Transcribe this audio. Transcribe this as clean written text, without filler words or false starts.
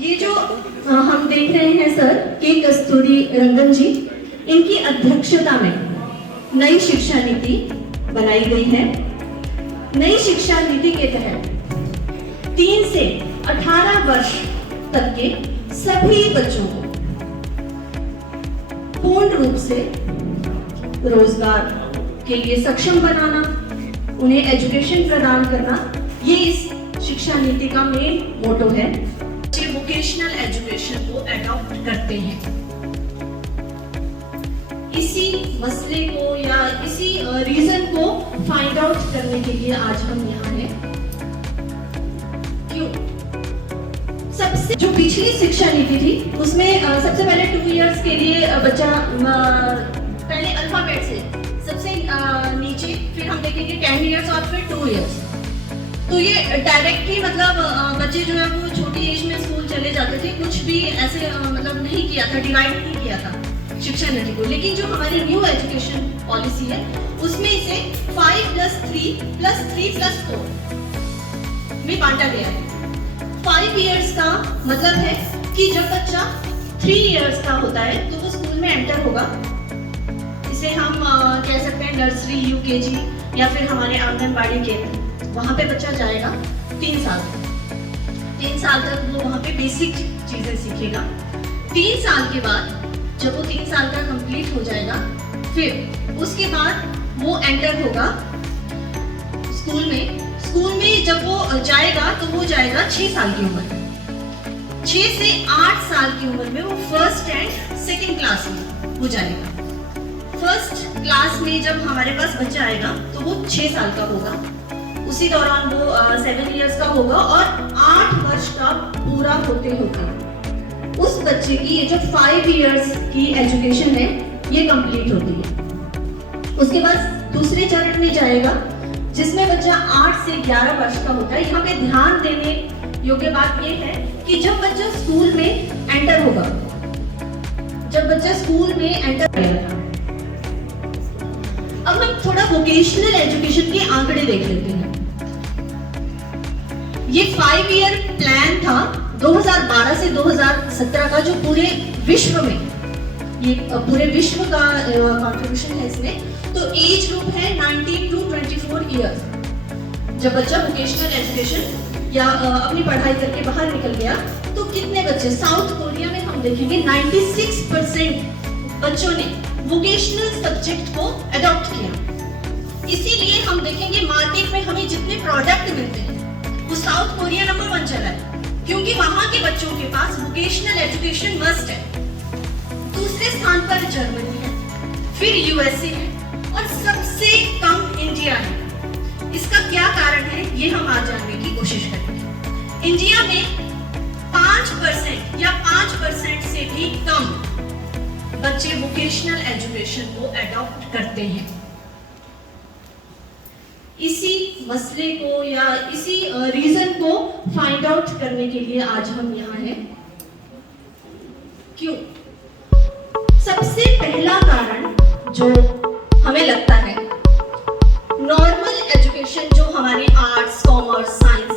ये जो हम देख रहे हैं सर के कस्तूरी रंगन जी, इनकी अध्यक्षता में नई शिक्षा नीति बनाई गई है। नई शिक्षा नीति के तहत 3 से 18 वर्ष तक के सभी बच्चों को पूर्ण रूप से रोजगार के लिए सक्षम बनाना, उन्हें एजुकेशन प्रदान करना, ये इस शिक्षा नीति का मेन मोटो है। बच्चे वोकेशनल एजुकेशन को अडॉप्ट करते हैं। इसी मसले को या इसी रीजन को फाइंड आउट करने के लिए आज हम यहाँ हैं। क्यों? सबसे जो पिछली शिक्षा नीति थी उसमें सबसे पहले 2 इयर्स के लिए बच्चा पहले अल्फाबेट से सबसे नीचे, फिर हम देखेंगे 10 इयर्स और फिर 2 इयर्स। तो ये डायरेक्टली मतलब बच्चे जो है वो छोटी एज में स्कूल चले जाते थे, कुछ भी ऐसे मतलब नहीं किया था, डिवाइड नहीं किया था शिक्षा नीति को। लेकिन जो हमारी न्यू एजुकेशन पॉलिसी है उसमें इसे 5+3+3+4 में बांटा गया है। 5 इयर्स का मतलब है कि जब बच्चा 3 इयर्स का होता है तो वो स्कूल में एंटर होगा। इसे हम कह सकते हैं नर्सरी, यूकेजी या फिर हमारे आंगनबाड़ी केंद्र, वहाँ पे बच्चा जाएगा 3 साल तक वो वहाँ पे बेसिक चीजें सीखेगा। 3 साल के बाद जब वो 3 साल का कंप्लीट हो जाएगा, फिर उसके बाद वो एंटर होगा स्कूल में। स्कूल में जब वो जाएगा तो वो जाएगा 6 साल की उम्र में। 6 से 8 साल की उम्र में वो फर्स्ट एंड सेकेंड क्लास में हो जाएगा। फर्स्ट क्लास में जब हमारे पास बच्चा आएगा तो वो 6 साल का होगा। उसी दौरान वो 7 इयर्स का होगा और 8 वर्ष का पूरा होते होते उस बच्चे की ये जो 5 इयर्स की एजुकेशन है ये कंप्लीट होती है। उसके बाद दूसरे चरण में जाएगा जिसमें बच्चा 8 से 11 वर्ष का होता है। यहाँ पे ध्यान देने योग्य बात ये है कि जब बच्चा स्कूल में एंटर होगा, जब बच्चा स्कूल में एंटर करेगा, अब हम थोड़ा वोकेशनल एजुकेशन के आंकड़े देख लेते हैं। ये 5 ईयर प्लान था 2012 से 2017 का, जो पूरे विश्व में, ये पूरे विश्व का कंट्रीब्यूशन है इसमें। तो एज ग्रुप है 19 to 24 इयर्स। जब बच्चा वोकेशनल एजुकेशन या अपनी पढ़ाई करके बाहर निकल गया तो कितने बच्चे, साउथ कोरिया में हम देखेंगे 96% बच्चों ने वोकेशनल सब्जेक्ट को अडॉप्ट किया। इसीलिए हम देखेंगे मार्केट में हमें जितने प्रोडक्ट मिलते हैं वो साउथ कोरिया नंबर 1 चला है, क्योंकि वहां के बच्चों के पास वोकेशनल एजुकेशन मस्ट है। दूसरे स्थान पर जर्मनी है, फिर यूएसए है और सबसे कम इंडिया है। इसका क्या कारण है ये हम आज जानने की कोशिश करेंगे। इंडिया में 5% या 5% से भी कम बच्चे वोकेशनल एजुकेशन को अडॉप्ट करते हैं। इसी मसले को या इसी रीजन को फाइंड आउट करने के लिए आज हम यहाँ हैं। क्यों? सबसे पहला कारण जो हमें लगता है, नॉर्मल एजुकेशन जो हमारी आर्ट्स, कॉमर्स, साइंस